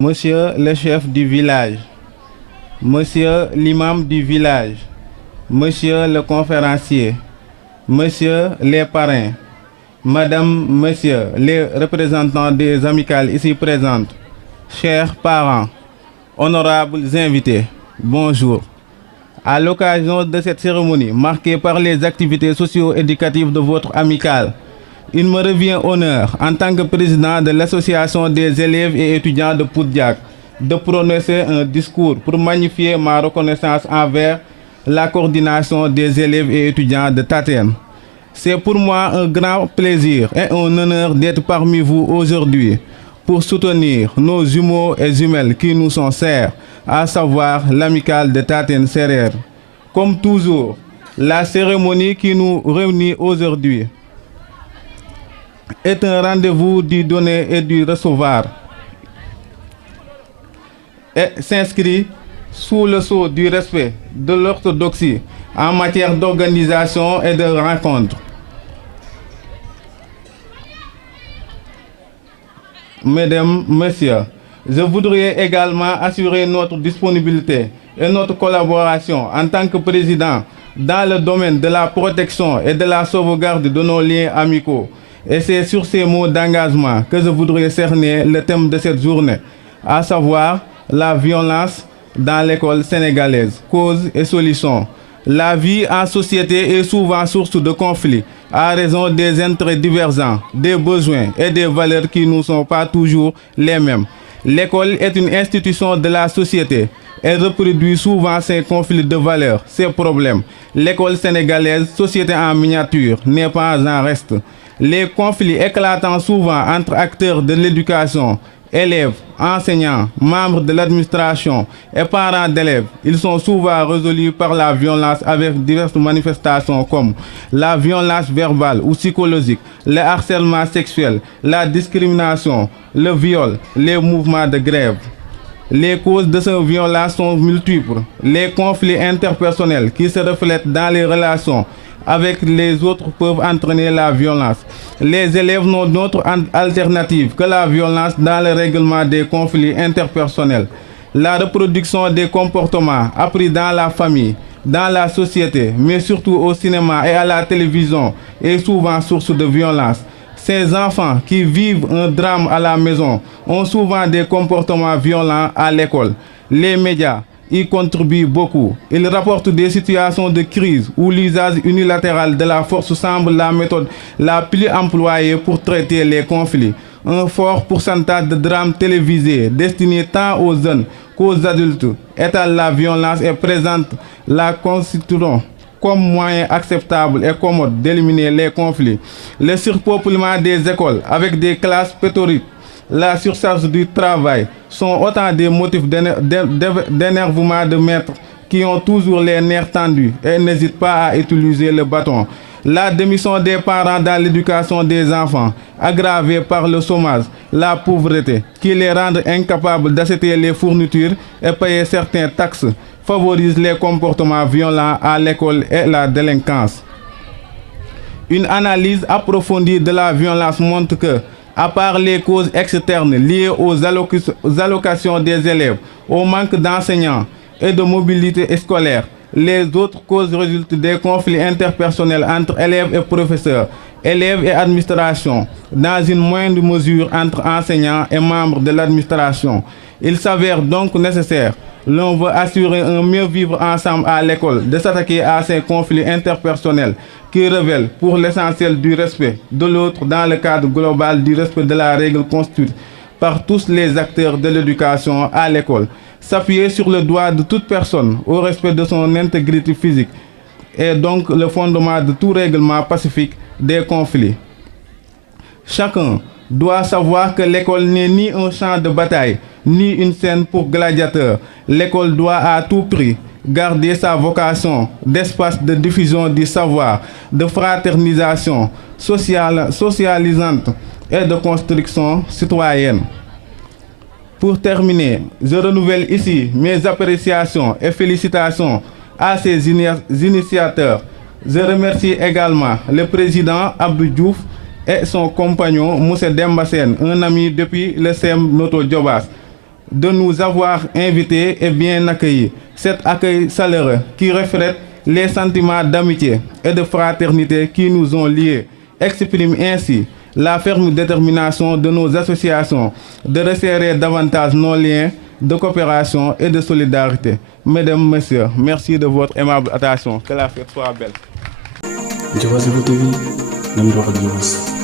Monsieur le chef du village, Monsieur l'imam du village, Monsieur le conférencier, Monsieur les parrains, Madame, Monsieur les représentants des amicales ici présentes, chers parents, honorables invités, bonjour. À l'occasion de cette cérémonie marquée par les activités socio-éducatives de votre amicale, il me revient honneur, en tant que président de l'association des élèves et étudiants de Poudiac, de prononcer un discours pour magnifier ma reconnaissance envers la coordination des élèves et étudiants de Taten. C'est pour moi un grand plaisir et un honneur d'être parmi vous aujourd'hui pour soutenir nos jumeaux et jumelles qui nous sont chers, à savoir l'amicale de Taten Serer. Comme toujours, la cérémonie qui nous réunit aujourd'hui est un rendez-vous du donner et du recevoir et s'inscrit sous le sceau du respect de l'orthodoxie en matière d'organisation et de rencontre. Mesdames, Messieurs, je voudrais également assurer notre disponibilité et notre collaboration en tant que président dans le domaine de la protection et de la sauvegarde de nos liens amicaux. Et c'est sur ces mots d'engagement que je voudrais cerner le thème de cette journée, à savoir la violence dans l'école sénégalaise, causes et solutions. La vie en société est souvent source de conflits à raison des intérêts divergents, des besoins et des valeurs qui ne sont pas toujours les mêmes. L'école est une institution de la société. Elle reproduit souvent ces conflits de valeurs, ces problèmes. L'école sénégalaise, société en miniature, n'est pas en reste. Les conflits éclatant souvent entre acteurs de l'éducation, élèves, enseignants, membres de l'administration et parents d'élèves, ils sont souvent résolus par la violence avec diverses manifestations comme la violence verbale ou psychologique, le harcèlement sexuel, la discrimination, le viol, les mouvements de grève. Les causes de ces violences sont multiples. Les conflits interpersonnels qui se reflètent dans les relations avec les autres peuvent entraîner la violence. Les élèves n'ont d'autre alternative que la violence dans le règlement des conflits interpersonnels. La reproduction des comportements appris dans la famille, dans la société, mais surtout au cinéma et à la télévision est souvent source de violence. Ces enfants qui vivent un drame à la maison ont souvent des comportements violents à l'école. Les médias y contribuent beaucoup. Ils rapportent des situations de crise où l'usage unilatéral de la force semble la méthode la plus employée pour traiter les conflits. Un fort pourcentage de drames télévisés destinés tant aux jeunes qu'aux adultes étalent la violence et présentent la constitution comme moyen acceptable et commode d'éliminer les conflits. Le surpeuplement des écoles avec des classes pléthoriques, la surcharge du travail sont autant des motifs d'énervement de maîtres qui ont toujours les nerfs tendus et n'hésitent pas à utiliser le bâton. La démission des parents dans l'éducation des enfants, aggravée par le chômage, la pauvreté, qui les rendent incapables d'acheter les fournitures et payer certaines taxes, favorise les comportements violents à l'école et la délinquance. Une analyse approfondie de la violence montre que, à part les causes externes liées aux allocations des élèves, au manque d'enseignants et de mobilité scolaire, les autres causes résultent des conflits interpersonnels entre élèves et professeurs, élèves et administration, dans une moindre mesure entre enseignants et membres de l'administration. Il s'avère donc nécessaire, l'on veut assurer un mieux vivre ensemble à l'école, de s'attaquer à ces conflits interpersonnels qui révèlent pour l'essentiel du respect de l'autre dans le cadre global du respect de la règle constituée par tous les acteurs de l'éducation à l'école. S'appuyer sur le droit de toute personne au respect de son intégrité physique est donc le fondement de tout règlement pacifique des conflits. Chacun doit savoir que l'école n'est ni un champ de bataille, ni une scène pour gladiateurs. L'école doit à tout prix garder sa vocation d'espace de diffusion du savoir, de fraternisation socialisante et de construction citoyenne. Pour terminer, je renouvelle ici mes appréciations et félicitations à ces initiateurs. Je remercie également le président Abdou Diouf et son compagnon, M. Dembasen, un ami depuis le CEM Noto Djobas, de nous avoir invités et bien accueillis. Cet accueil chaleureux qui reflète les sentiments d'amitié et de fraternité qui nous ont liés exprime ainsi la ferme détermination de nos associations de resserrer davantage nos liens de coopération et de solidarité. Mesdames, Messieurs, merci de votre aimable attention. Que la fête soit belle. Djobas Info TV, nam doxal Djobas.